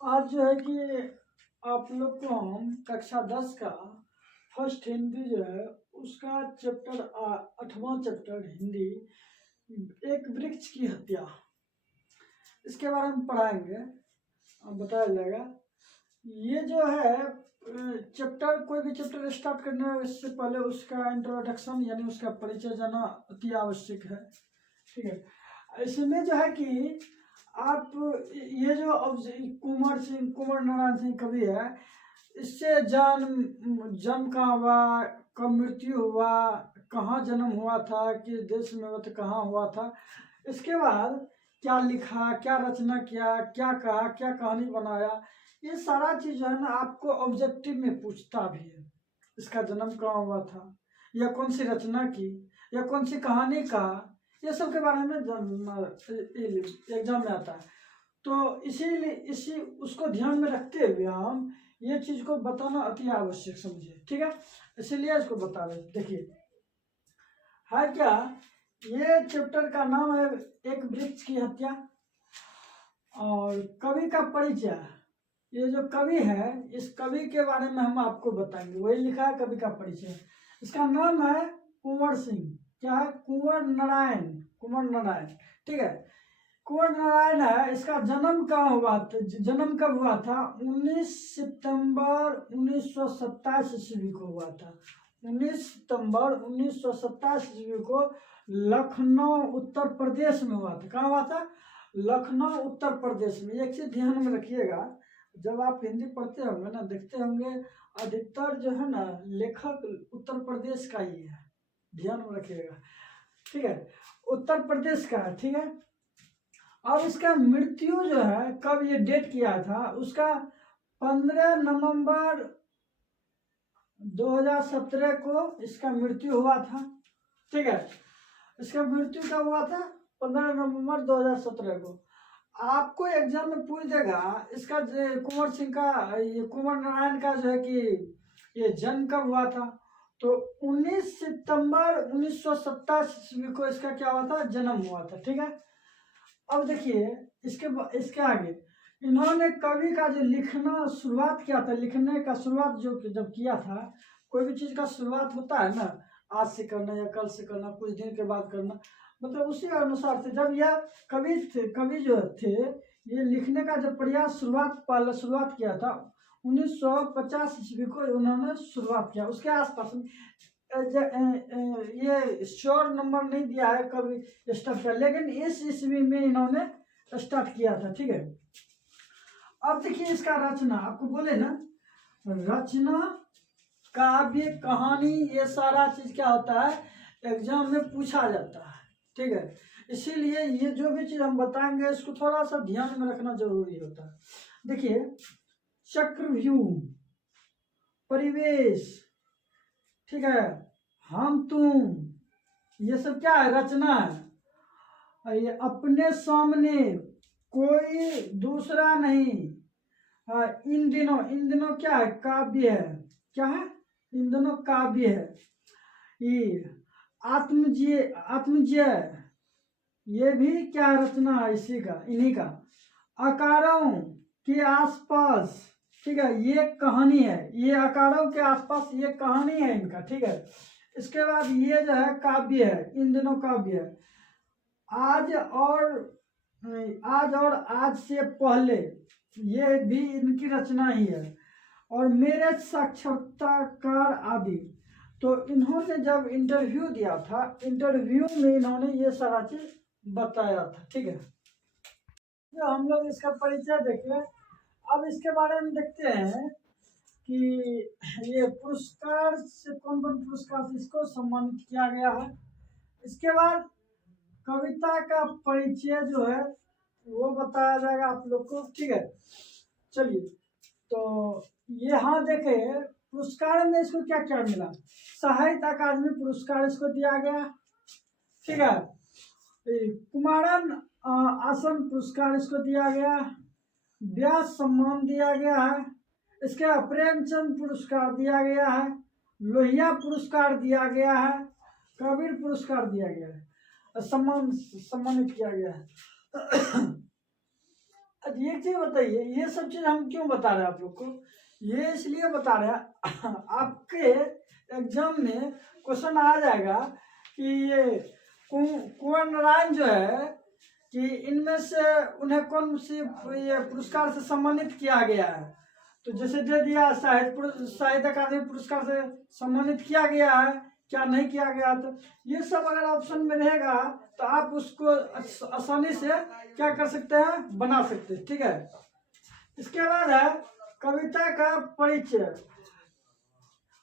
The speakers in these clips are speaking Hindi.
आज जो है कि आप लोग को हम कक्षा 10 का फर्स्ट हिंदी जो है उसका चैप्टर 8वां चैप्टर हिंदी एक वृक्ष की हत्या इसके बारे में पढ़ाएंगे और बताया जाएगा। ये जो है चैप्टर कोई भी चैप्टर स्टार्ट करने इससे पहले उसका इंट्रोडक्शन यानी उसका परिचय जाना अति आवश्यक है। ठीक है, इसमें जो है कि आप ये जो कुंवर नारायण सिंह कवि है, इससे जन्म कहाँ हुआ, कब मृत्यु हुआ, कहाँ जन्म हुआ था, किस देश में हुआ था, कहाँ हुआ था, इसके बाद क्या लिखा, क्या रचना किया, क्या कहा, क्या कहानी बनाया, ये सारा चीज जो है ना आपको ऑब्जेक्टिव में पूछता भी है। इसका जन्म कहाँ हुआ था, या कौन सी रचना की, या कौन सी कहानी कहा, ये सब के बारे में एग्जाम में आता है। तो इसीलिए इसी उसको ध्यान में रखते हुए हम ये चीज को बताना अति आवश्यक समझे। ठीक है, इसीलिए इसको बता रहे। देखिए है क्या, ये चैप्टर का नाम है एक वृक्ष की हत्या और कवि का परिचय। ये जो कवि है इस कवि के बारे में हम आपको बताएंगे, वही लिखा है कवि का परिचय। इसका नाम है कुंवर सिंह। क्या है? कुंवर नारायण। ठीक है, कुंवर नारायण है। इसका जन्म कहाँ हुआ था, जन्म कब हुआ था? 19 सितंबर 1927 ईस्वी को हुआ था। 19 सितंबर 1927 ईस्वी को लखनऊ उत्तर प्रदेश में हुआ था। कहाँ हुआ था? लखनऊ उत्तर प्रदेश में। एक चीज ध्यान में रखिएगा, जब आप हिंदी पढ़ते होंगे ना, देखते होंगे, अधिकतर जो है ना लेखक उत्तर प्रदेश का ही है, ध्यान में रखिएगा। ठीक है, उत्तर प्रदेश का है। ठीक है, अब इसका मृत्यु जो है कब ये डेट किया था उसका, 15 नवंबर 2017 को इसका मृत्यु हुआ था। ठीक है, इसका मृत्यु कब हुआ था? 15 नवंबर 2017 को। आपको एग्जाम में पूछ देगा इसका कुंवर सिंह का, ये कुंवर नारायण का जो है कि ये जन्म कब हुआ था, तो 19 सितंबर 1927 ईस्वी को इसका क्या हुआ था? जन्म हुआ था। ठीक है, अब देखिए इसके आगे इन्होंने कवि का जो लिखना शुरुआत किया था, लिखने का शुरुआत जो जब किया था, कोई भी चीज का शुरुआत होता है ना, आज से करना या कल से करना, कुछ दिन के बाद करना, मतलब उसी अनुसार से जब यह कवि जो थे, ये लिखने का जब प्रयास शुरुआत किया था 1950 ईस्वी को उन्होंने शुरुआत किया। उसके आसपास में ये श्योर नंबर नहीं दिया है कब स्टार्ट किया, लेकिन इस ईस्वी में इन्होंने स्टार्ट किया था। ठीक है, अब देखिए इसका रचना, आपको बोले ना रचना, काव्य, कहानी, ये सारा चीज क्या होता है एग्जाम में पूछा जाता है। ठीक है, इसीलिए ये जो भी चीज हम बताएंगे इसको थोड़ा सा ध्यान में रखना जरूरी होता है। देखिए चक्रव्यूह, परिवेश, ठीक है, हम तुम, ये सब क्या है? रचना है। ये अपने सामने, कोई दूसरा नहीं, इन दिनों क्या है? काव्य है। क्या है? इन दोनों काव्य है। ये आत्मजय, ये भी क्या रचना है? इसी का, इन्हीं का। आकारों के आसपास, ठीक है, ये कहानी है। ये आकारों के आसपास ये कहानी है इनका। ठीक है, इसके बाद ये जो है काव्य है, इन दिनों काव्य है। आज और आज से पहले, ये भी इनकी रचना ही है। और मेरे साक्षात्कार आदि, तो इन्होंने जब इंटरव्यू दिया था, इंटरव्यू में इन्होंने ये सारा चीज बताया था। ठीक है, तो हम लोग इसका परिचय देखें। अब इसके बारे में देखते हैं कि ये पुरस्कार से कौन कौन पुरस्कार से इसको सम्मानित किया गया है। इसके बाद कविता का परिचय जो है वो बताया जाएगा आप लोग को। ठीक है, चलिए, तो यहाँ देखे पुरस्कार में इसको क्या क्या मिला। साहित्य अकादमी पुरस्कार इसको दिया गया। ठीक है, कुमारन आसन पुरस्कार इसको दिया गया, व्यास सम्मान दिया गया है, इसके बाद प्रेमचंद पुरस्कार दिया गया है, लोहिया पुरस्कार दिया गया है, कबीर पुरस्कार दिया गया है, सम्मानित किया गया है। अब एक चीज बताइए, ये सब चीज हम क्यों बता रहे हैं आप लोग को? ये इसलिए बता रहे हैं आपके एग्जाम में क्वेश्चन आ जाएगा कि ये कुंवर नारायण जो है कि इनमें से उन्हें कौन सी ये पुरस्कार से सम्मानित किया गया है। तो जैसे दे दिया साहित्य अकादमी पुरस्कार से सम्मानित किया गया है, क्या नहीं किया गया। तो ये सब अगर ऑप्शन में रहेगा तो आप उसको आसानी से क्या कर सकते हैं, बना सकते हैं। ठीक है, इसके बाद है कविता का परिचय।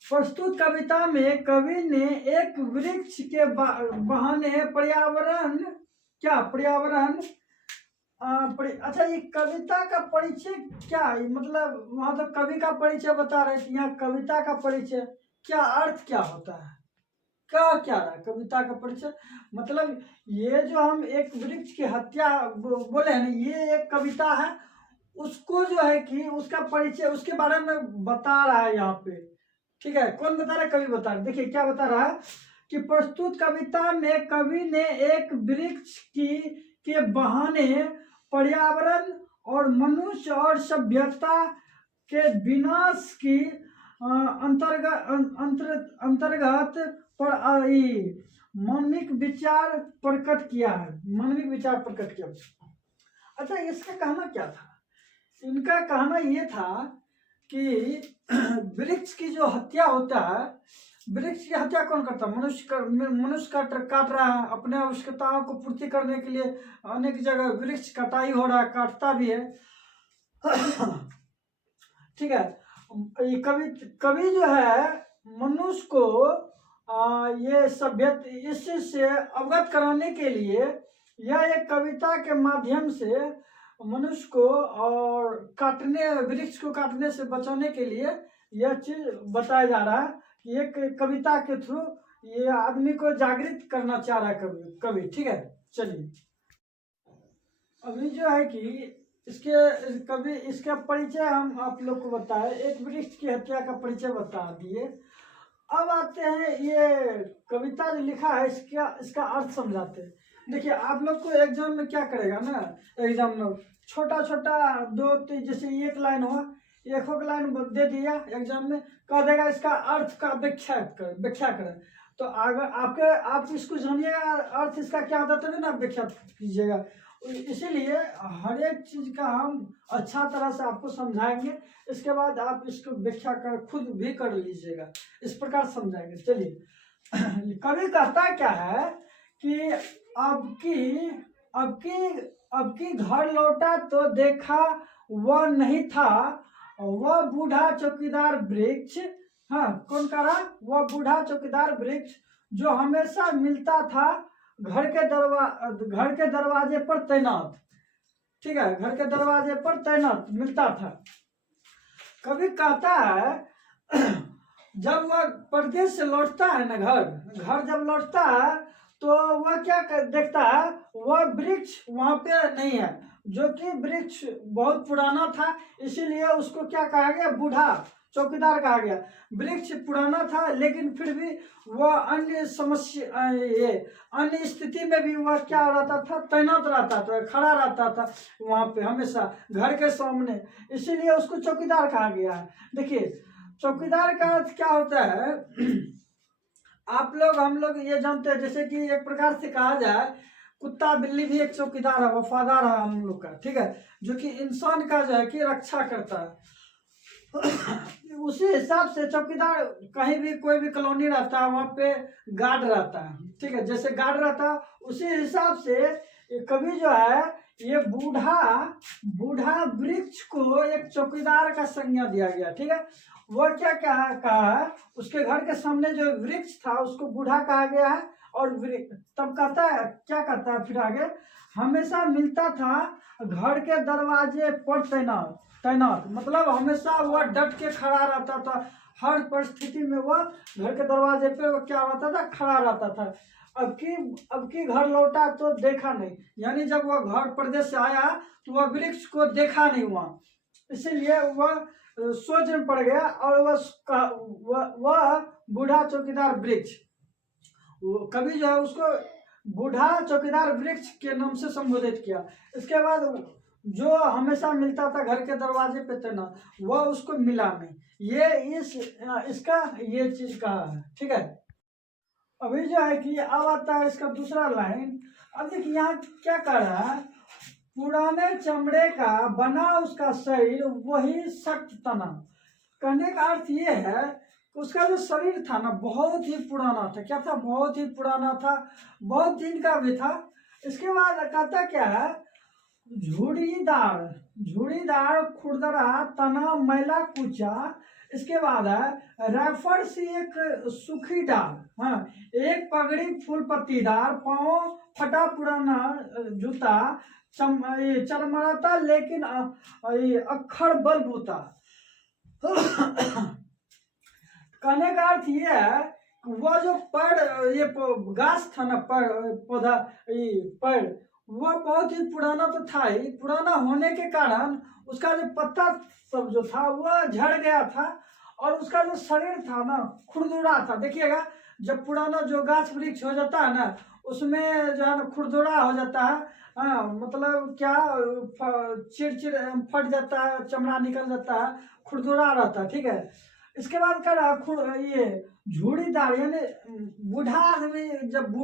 प्रस्तुत कविता में कवि ने एक वृक्ष के बहाने पर्यावरण अच्छा, ये कविता का परिचय क्या है? मतलब वहां तो कवि का परिचय बता रहे थे, यहाँ कविता का परिचय क्या अर्थ क्या होता है, क्या रहा कविता का परिचय? मतलब ये जो हम एक वृक्ष की हत्या बोले हैं ना, ये एक कविता है, उसको जो है कि उसका परिचय उसके बारे में बता रहा है यहाँ पे। ठीक है, कौन बता रहा है? कवि बता रहा है। देखिए क्या बता रहा है कि प्रस्तुत कविता में कवि ने एक वृक्ष के बहाने पर्यावरण और मनुष्य और सभ्यता के विनाश की अंतर्गत पर मानविक विचार प्रकट किया है। अच्छा, इसका कहना क्या था? इनका कहना ये था कि वृक्ष की जो हत्या होता है, वृक्ष की हत्या कौन करता है? मनुष्य काट रहा है अपने आवश्यकताओं को पूर्ति करने के लिए। अनेक जगह वृक्ष कटाई हो रहा है, काटता भी है। ठीक है, ये कवि जो है मनुष्य को ये सभ्यता इससे अवगत कराने के लिए यह एक कविता के माध्यम से मनुष्य को और वृक्ष को काटने से बचाने के लिए यह चीज बताया जा रहा है कि एक कविता के थ्रू ये आदमी को जागृत करना चाह रहा है कवि। ठीक है, चलिए अभी जो है कि इसका परिचय हम आप लोग को बताए, एक वृक्ष की हत्या का परिचय बता दिए। अब आते हैं ये कविता जो लिखा है इसका अर्थ समझाते हैं। देखिए आप लोग को एग्जाम में क्या करेगा ना, एग्जाम में छोटा दो जैसे एक लाइन हुआ, एक लाइन दे दिया एग्जाम में, कह देगा इसका अर्थ का व्याख्या करें। तो अगर आप इसको जानिएगा अर्थ इसका क्या होता है तभी ना व्याख्या कीजिएगा। इसीलिए हर एक चीज का हम अच्छा तरह से आपको समझाएंगे, इसके बाद आप इसको व्याख्या कर खुद भी कर लीजिएगा, इस प्रकार समझाएंगे। चलिए कवि कहता क्या है कि अब की घर लौटा तो देखा वह नहीं था वह बूढ़ा चौकीदार वृक्ष। हाँ, कौन कह रहा? वह बूढ़ा चौकीदार वृक्ष जो हमेशा मिलता था घर के दरवाजे पर तैनात। ठीक है, घर के दरवाजे पर तैनात मिलता था। कभी कहता है जब वह परदेश से लौटता है ना, घर जब लौटता है तो वह क्या देखता है, वह वृक्ष वहां पे नहीं है, जो कि वृक्ष बहुत पुराना था, इसीलिए उसको क्या कहा गया, बूढ़ा चौकीदार कहा गया। वृक्ष पुराना था लेकिन फिर भी वह अन्य स्थिति में भी वह क्या रहता था, तैनात रहता था, खड़ा रहता था वहां पे हमेशा घर के सामने, इसीलिए उसको चौकीदार कहा गया है। देखिए चौकीदार का अर्थ क्या होता है आप लोग हम लोग ये जानते हैं, जैसे कि एक प्रकार से कहा जाए कुत्ता बिल्ली भी एक चौकीदार है, वफादार है हम लोग का। ठीक है, जो कि इंसान का जो है कि रक्षा करता है। उसी हिसाब से चौकीदार कहीं भी कोई भी कॉलोनी रहता है वहां पे गार्ड रहता है। ठीक है, जैसे गार्ड रहता है उसी हिसाब से कभी जो है ये बूढ़ा वृक्ष को एक चौकीदार का संज्ञा दिया गया। ठीक है, वह क्या कहा है, उसके घर के सामने जो वृक्ष था उसको बूढ़ा कहा गया है। और तब कहता है क्या कहता है फिर आगे, हमेशा मिलता था घर के दरवाजे पर तैनात मतलब हमेशा वह डट के खड़ा रहता था, हर परिस्थिति में वह घर के दरवाजे पे वह क्या रहता था, खड़ा रहता था। अब की घर लौटा तो देखा नहीं, यानी जब वह घर प्रदेश से आया तो वह वृक्ष को देखा नहीं वहां, इसीलिए वह सोच में पड़ गया और वह बूढ़ा चौकीदार वृक्ष, कवि जो है उसको बूढ़ा चौकीदार वृक्ष के नाम से संबोधित किया। इसके बाद जो हमेशा मिलता था घर के दरवाजे पे तना, वह उसको मिला नहीं। ये इसका ये चीज कहा है, ठीक है। अभी जो है कि अब आता है इसका दूसरा लाइन। अब देखिए यहाँ क्या कर रहा है, पुराने चमड़े का बना उसका शरीर वही सख्त तना। कहने का अर्थ ये है कि उसका जो शरीर था ना बहुत ही पुराना था। क्या था? बहुत ही पुराना था, बहुत दिन का भी था। इसके बाद कहता क्या है, झुड़ीदार, झुड़ीदार खुरदरा तना मैला कुचा। इसके बाद है रैफर सी एक सूखी डाल, हाँ, एक पगड़ी फूल पत्तीदार, पाँव फटा पुराना जूता, ये चरमराता लेकिन ये अक्खर बलबूता। कहने का अर्थ ये है कि वह जो पेड़, ये घास था ना, पेड़ पौधा, ये पेड़, वह बहुत ही पुराना तो था ही। पुराना होने के कारण उसका जो पत्ता सब जो था वह झड़ गया था, और उसका जो शरीर था ना खुरदुरा था। देखिएगा, जब पुराना जो गाछ वृक्ष हो जाता है ना, उसमें जो है ना खुरदुरा हो जाता है। हाँ, मतलब क्या, चिड़ फट जाता है, चमड़ा निकल जाता है, खुरदुरा रहता है, ठीक है। इसके बाद क्या, ये झूड़ीदार, यानी बूढ़ा आदमी, जब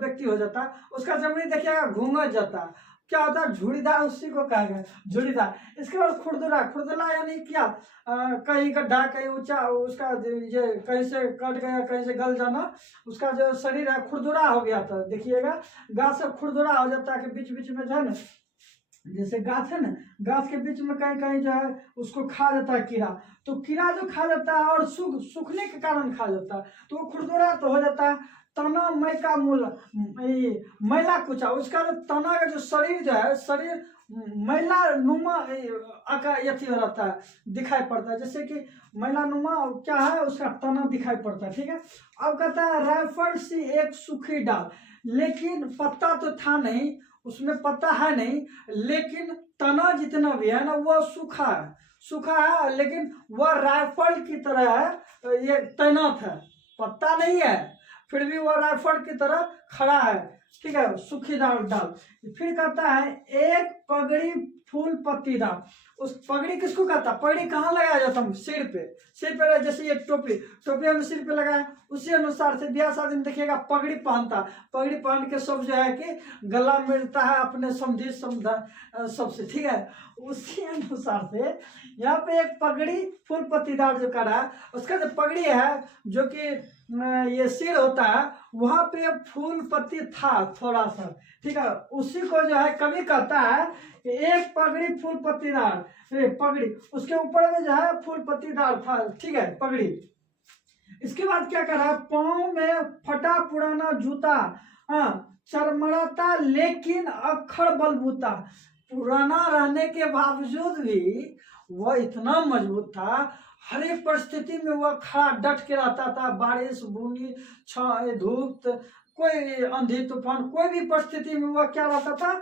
व्यक्ति हो जाता है, उसका चमड़ी देखिएगा घूंघट जाता है। क्या होता है? झूड़ीदार, उसी को कहा गया झूड़ीदार। इसके बाद खुरदुरा, खुरदुरा यानी क्या, कहीं गड्ढा, कहीं ऊंचा, उसका ये कहीं से कट गया, कहीं से गल जाना, उसका जो शरीर है खुरदुरा हो गया था। देखिएगा, गाछ से खुरदुरा हो जाता है कि बीच बीच में जो है ना, जैसे गाछ है ना, गाछ के बीच में कहीं कहीं जो है उसको खा जाता है कीड़ा। तो कीड़ा जो खा जाता है और सूखने के कारण खा जाता है, तो वो खुरदुरा तो हो जाता है। तना मई का मूल, मैला कुचा, उसका जो तना का जो शरीर जो है, शरीर मैला नुमा आकार यथी हो रहता है, दिखाई पड़ता है। जैसे कि मैला नुमा क्या है, उसका तना दिखाई पड़ता है, ठीक है। अब कहता है राइफल सी एक सूखी डाल, लेकिन पत्ता तो था नहीं, उसमें पत्ता है नहीं, लेकिन तना जितना भी है ना वह सूखा है, सूखा है, लेकिन वह राइफल की तरह है, ये तैनात है। पत्ता नहीं है, फिर भी वह राइफल की तरह खड़ा है, ठीक है, सूखी डाल। फिर कहता है एक पगड़ी फूल पत्तीदार। उस पगड़ी किसको कहता है? पगड़ी कहाँ लगाया जाता है? सिर पे, सिर पे। जैसे ये टोपी, टोपी हम सिर पे लगाए, उसी अनुसार से ब्याह शादी में देखिएगा पगड़ी पहनता, पगड़ी पहन के सब जो है कि गला मिलता है अपने समझी समझा सबसे, ठीक है। उसी अनुसार से यहाँ पे एक पगड़ी फूल पत्तीदार जो करा है, उसका जो पगड़ी है, जो कि ये सिर होता है, वहां पे फूल पत्ती था थोड़ा सा, ठीक है। उसी को जो है कवि कहता है कि एक पगड़ी फूल पत्तीदार, पगड़ी, उसके ऊपर में जो है फूल पत्तीदार था, ठीक है, पगड़ी। इसके बाद क्या कर रहा है, पाँव में फटा पुराना जूता, हाँ, चरमराता लेकिन अक्खर बलबूता। पुराना रहने के बावजूद भी वह इतना मजबूत था, हर एक परिस्थिति में वह खड़ा डट के रहता था। बारिश, बूंदी, धूप, कोई आंधी तूफान, कोई भी परिस्थिति में वह क्या रहता था,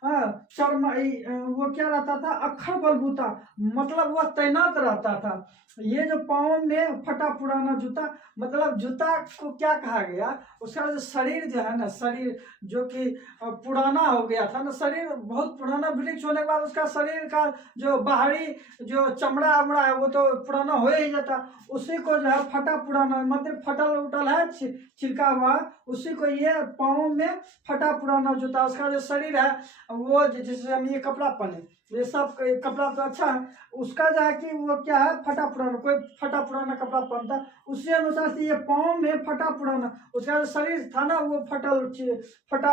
वो क्या रहता था, अक्खर बलबूता, मतलब वह तैनात रहता था। ये जो पाँव में फटा पुराना जूता, मतलब जूता को क्या कहा गया, उसका जो शरीर जो है ना, शरीर जो कि पुराना हो गया था ना, शरीर बहुत पुराना, वृक्ष होने के बाद उसका शरीर का जो बाहरी जो चमड़ा अमड़ा है वो तो पुराना हो ही जाता, उसी को जो है फटा पुराना, मतलब फटल उटल है, छिड़का हुआ, उसी को ये पाँव में फटा पुराना जूता। उसका जो शरीर है वो, जैसे हम ये कपड़ा पहने, ये सब कपड़ा तो अच्छा है, उसका जो है कि वो क्या है, फटा पुराना, कोई फटा पुराना कपड़ा पहनता, उसी अनुसार से ये पाँव में फटा पुराना, उसका जो शरीर था ना वो फटा।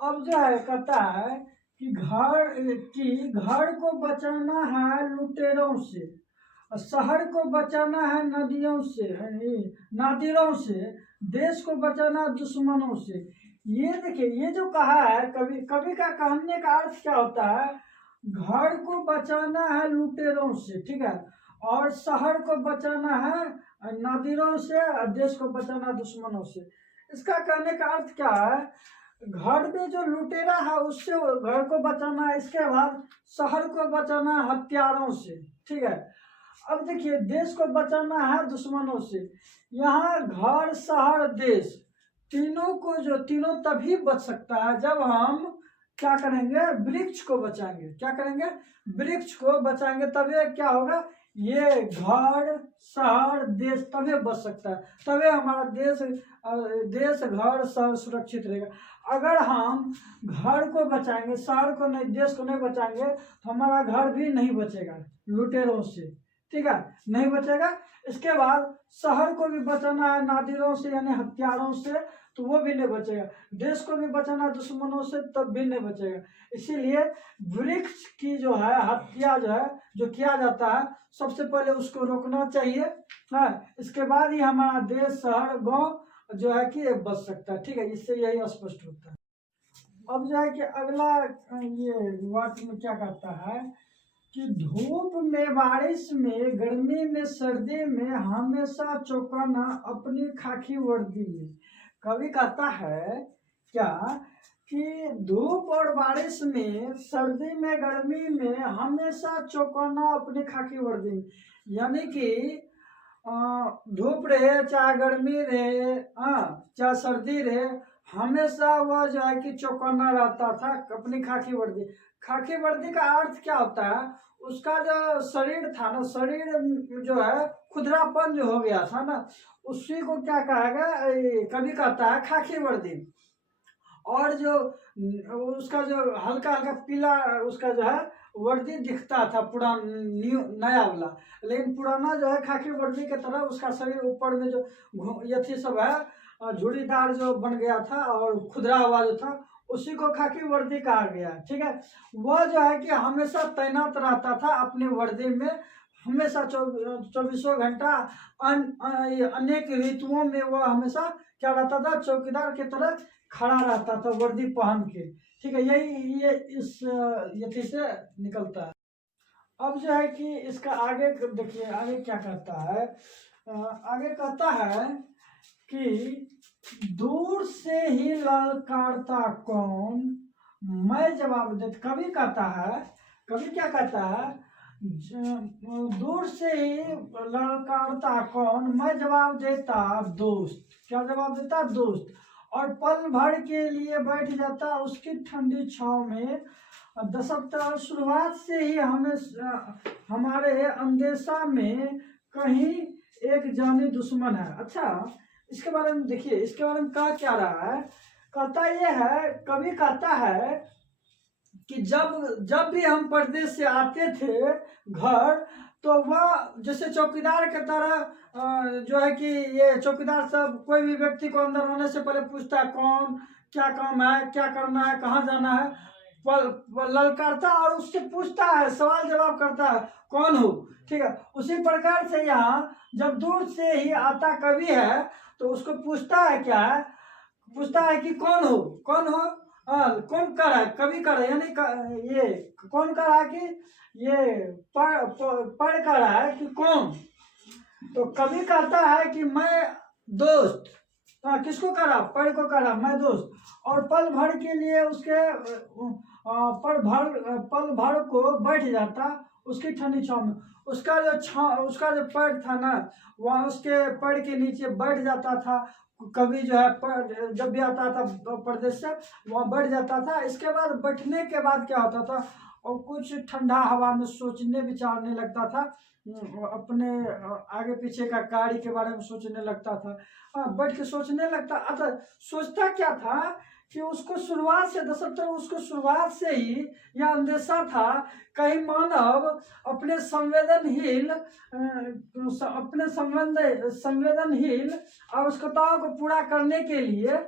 अब जो है कहता है कि घर को बचाना है लुटेरों से, शहर को बचाना है नदियों से, नादिरों से, देश को बचाना दुश्मनों से। ये देखिए, ये जो कहा है कवि, कवि का कहने का अर्थ क्या होता है, घर को बचाना है लुटेरों से, ठीक है, और शहर को बचाना है नादिरों से, और देश को बचाना दुश्मनों से। इसका कहने का अर्थ क्या है, घर में जो लुटेरा है उससे घर को बचाना है, इसके बाद शहर को बचाना है हथियारों से, ठीक है। अब देखिए, देश को बचाना है दुश्मनों से। यहाँ घर, शहर, देश, तीनों को जो, तीनों तभी बच सकता है जब हम क्या करेंगे, वृक्ष को बचाएंगे। क्या करेंगे, वृक्ष को बचाएंगे, तभी क्या होगा, ये घर शहर देश तभी बच सकता है, तभी हमारा देश घर शहर सुरक्षित रहेगा। अगर हम घर को बचाएंगे, शहर को नहीं, देश को नहीं बचाएंगे, तो हमारा घर भी नहीं बचेगा लुटेरों से, ठीक है, नहीं बचेगा। इसके बाद शहर को भी बचाना है नादिरों से यानी हथियारों से, तो वो भी नहीं बचेगा। देश को भी बचाना दुश्मनों से, तब भी नहीं बचेगा। इसीलिए वृक्ष की जो है हत्या जो है जो किया जाता है, सबसे पहले उसको रोकना चाहिए। हाँ, इसके बाद ही हमारा देश शहर गांव जो है कि बच सकता है, ठीक है, इससे यही स्पष्ट होता है। अब जो है कि अगला ये वाक्य में क्या कहता है कि धूप में, बारिश में, गर्मी में, सर्दी में हमेशा चौकन्ना अपनी खाकी वर्दी में। कवि कहता है क्या कि धूप और बारिश में, सर्दी में, गर्मी में हमेशा चौकन्ना अपनी खाकी वर्दी में, यानी कि धूप रहे चाहे गर्मी रहे, चाहे सर्दी रहे, हमेशा वह जो है कि चौकन्ना रहता था अपनी खाकी वर्दी। खाकी वर्दी का अर्थ क्या होता है, उसका जो शरीर था ना, शरीर जो है खुदरापन जो हो गया था ना, उसी को क्या कहेगा, कभी कहता है खाकी वर्दी। और जो उसका जो हल्का हल्का पीला उसका जो है वर्दी दिखता था, नया वाला, लेकिन पुराना जो है खाकी वर्दी के तरह उसका शरीर ऊपर में जो यथी सब है झुड़ीदार जो बन गया था और खुदरा हुआ जो था, उसी को खाकी वर्दी कहा गया, ठीक है। वह जो है कि हमेशा तैनात रहता था अपनी वर्दी में, हमेशा 24 घंटा अनेक ऋतुओं में वह हमेशा क्या रहता था, चौकीदार की तरह खड़ा रहता था वर्दी पहन के, ठीक है। यही ये इस यथी से निकलता है। अब जो है कि इसका आगे देखिए, आगे क्या कहता है, आगे कहता है कि दूर से ही ललकारता कौन, मैं जवाब दे। कभी कहता है, कभी क्या कहता है, दूर से ही ललकारता कौन, मैं जवाब देता दोस्त। क्या जवाब देता, दोस्त। और पल भर के लिए बैठ जाता उसकी ठंडी छाव में। दशरथ, शुरुआत से ही हमें हमारे अंदेशा में कहीं एक जानी दुश्मन है। अच्छा, इसके बारे में देखिए, इसके बारे में कहा क्या रहा है, कहता यह है, कभी कहता है कि जब भी हम परदेश से आते थे घर, तो वह जैसे चौकीदार के तरह जो है कि ये चौकीदार सब कोई भी व्यक्ति को अंदर आने से पहले पूछता है कौन, क्या काम है, क्या करना है, कहाँ जाना है, ललकारता और उससे पूछता है, सवाल जवाब करता है कौन हो, ठीक है। उसी प्रकार से यहाँ जब दूर से ही आता कवि है तो उसको पूछता है, क्या है, पूछता है कि कौन हो, कौन हो, कौन कर है, कवि कर है, यानी ये कौन कर है कि ये पढ़ कर है कि कौन। तो कवि कहता है कि मैं दोस्त, किसको करा, पढ़ को करा, मैं दोस्त। और पल भर के लिए उसके पल भर को बैठ जाता उसकी ठंडी छाव में। उसका जो पैर था ना, वहाँ उसके पैर के नीचे बैठ जाता था। कभी जो है जब भी आता था प्रदेश से, वहाँ बैठ जाता था। इसके बाद बैठने के बाद क्या होता था, और कुछ ठंडा हवा में सोचने विचारने लगता था, अपने आगे पीछे का कार्य के बारे में सोचने लगता था। बैठ के सोचने लगता। अच्छा, सोचता क्या था कि उसको शुरुआत से, दशरथ उसको शुरुआत से ही यह अंदेशा था, कहीं मानव अपने संवेदनहीन आवश्यकताओं को पूरा करने के लिए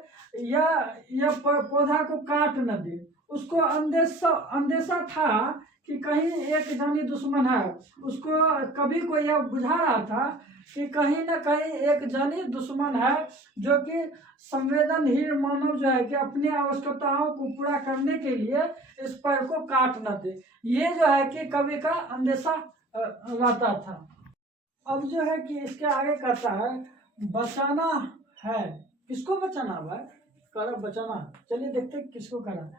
यह पौधा को काट न दे। उसको अंदेशा था कि कहीं एक जानी दुश्मन है। उसको कभी को यह बुझा रहा था कि कहीं ना कहीं एक जानी दुश्मन है, जो कि संवेदनहीन मानव जो है कि अपनी आवश्यकताओं को पूरा करने के लिए इस पेड़ को काट न दे। ये जो है कि कवि का अंदेशा रहता था। अब जो है कि इसके आगे कहता है, बचाना है। किसको बचाना है, करा बचाना। चलिए देखते किसको करा,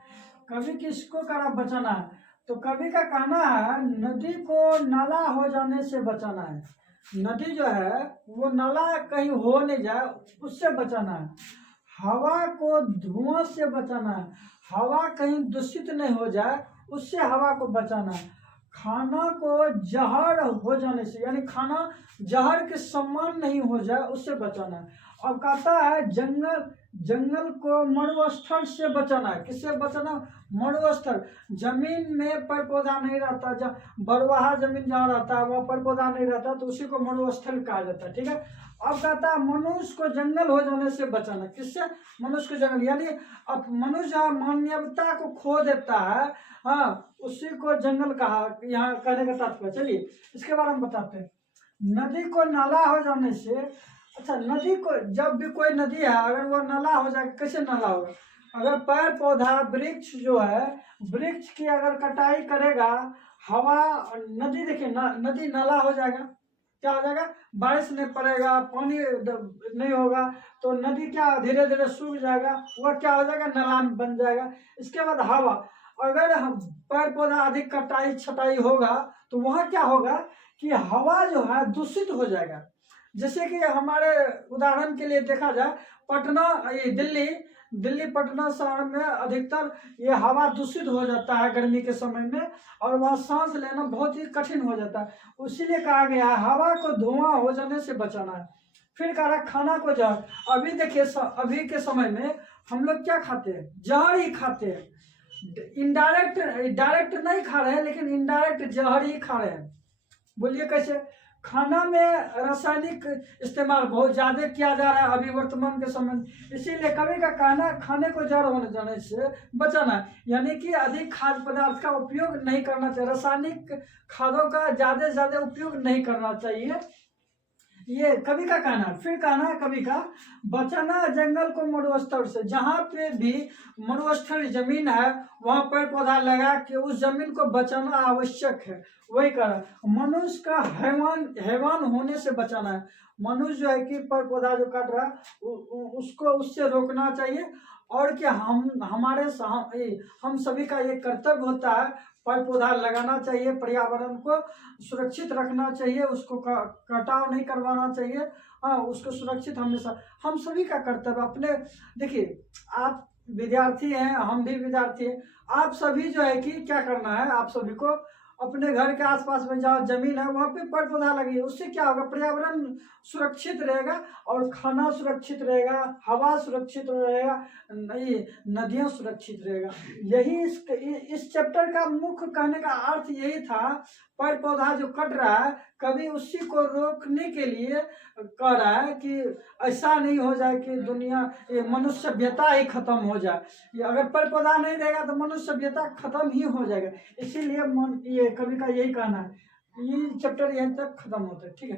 कवि किसको करा बचाना है। तो कवि का कहना है, नदी को नाला हो जाने से बचाना है। नदी जो है वो नाला कहीं हो नहीं जाए, उससे बचाना है। हवा को धुआं से बचाना है। हवा कहीं दूषित नहीं हो जाए, उससे हवा को बचाना है। खाना को जहर हो जाने से, यानी खाना जहर के समान नहीं हो जाए, उससे बचाना है। अब कहता है जंगल को मरुस्थल से बचाना है। किससे बचाना? मरुस्थल, जमीन में पेड़ पौधा नहीं रहता, जहाँ बरवाहा जमीन जहाँ रहता है वहाँ पेड़ पौधा नहीं रहता, तो उसी को मरुस्थल कहा जाता है। ठीक है। अब कहता है मनुष्य को जंगल हो जाने से बचाना। किससे? मनुष्य को जंगल, यानी अब मनुष्य मानवता को खो देता है, हाँ, उसी को जंगल कहा। यहाँ कहने का तात्पर्य, चलिए इसके बारे में बताते हैं। नदी को नाला हो जाने से, अच्छा, नदी को जब भी कोई नदी है अगर वो नाला हो जाए, कैसे नाला होगा? अगर पेड़ पौधा वृक्ष जो है, वृक्ष की अगर कटाई करेगा, हवा, नदी, देखिए नदी नाला हो जाएगा, क्या हो जाएगा? बारिश नहीं पड़ेगा, पानी नहीं होगा, तो नदी क्या धीरे धीरे सूख जाएगा, वह क्या हो जाएगा? नाला बन जाएगा। इसके बाद हवा, अगर हम पेड़ पौधा अधिक कटाई छटाई होगा तो वहाँ क्या होगा कि हवा जो है दूषित हो जाएगा। जैसे कि हमारे उदाहरण के लिए देखा जाए, पटना, ये दिल्ली पटना शहर में अधिकतर ये हवा दूषित हो जाता है गर्मी के समय में, और वहाँ सांस लेना बहुत ही कठिन हो जाता है। इसीलिए कहा गया है हवा को धुआं हो जाने से बचाना है। फिर कह रहा खाना को जहर। अभी देखिए अभी के समय में हम लोग क्या खाते हैं? जहर ही खाते हैं। डायरेक्ट नहीं खा रहे हैं, लेकिन इनडायरेक्ट जहर ही खा रहे हैं। बोलिए कैसे? खाना में रासायनिक इस्तेमाल बहुत ज्यादा किया जा रहा है अभी वर्तमान के समय में, इसीलिए कभी का खाने को जड़ होने जाने से बचाना है। यानी कि अधिक खाद्य पदार्थ का उपयोग नहीं करना चाहिए, रासायनिक खादों का ज्यादा से ज्यादा उपयोग नहीं करना चाहिए, ये कवि का कहना है। फिर कहना है कवि का, बचाना जंगल को मरुस्थल से। जहाँ पे भी मरुस्थल जमीन है वहाँ पेड़ पौधा लगा के उस जमीन को बचाना आवश्यक है। वही कह रहा है। मनुष्य का हैवान होने से बचाना है। मनुष्य जो है कि पेड़ पौधा जो काट रहा है उसको उससे रोकना चाहिए। और क्या हम सभी का ये कर्तव्य होता है, पेड़ पौधा लगाना चाहिए, पर्यावरण को सुरक्षित रखना चाहिए, उसको कटाव नहीं करवाना चाहिए, हाँ, उसको सुरक्षित हमेशा हम सभी का कर्तव्य। अपने देखिए, आप विद्यार्थी हैं, हम भी विद्यार्थी हैं, आप सभी जो है कि क्या करना है, आप सभी को अपने घर के आसपास में जहाँ जमीन है वहाँ पे पेड़ पौधा लगिए। उससे क्या होगा? पर्यावरण सुरक्षित रहेगा और खाना सुरक्षित रहेगा, हवा सुरक्षित रहेगा, नहीं, नदियाँ सुरक्षित रहेगा। यही इस चैप्टर का मुख्य कहने का अर्थ यही था। पेड़ पौधा जो कट रहा है, कभी उसी को रोकने के लिए कह रहा है कि ऐसा नहीं हो जाए कि दुनिया, ये मनुष्य सभ्यता ही खत्म हो जाए। ये अगर पेड़ पौधा नहीं रहेगा तो मनुष्य सभ्यता खत्म ही हो जाएगा। इसीलिए ये कवि का यही कहना है। ये चैप्टर यहीं तक खत्म होता है। ठीक है।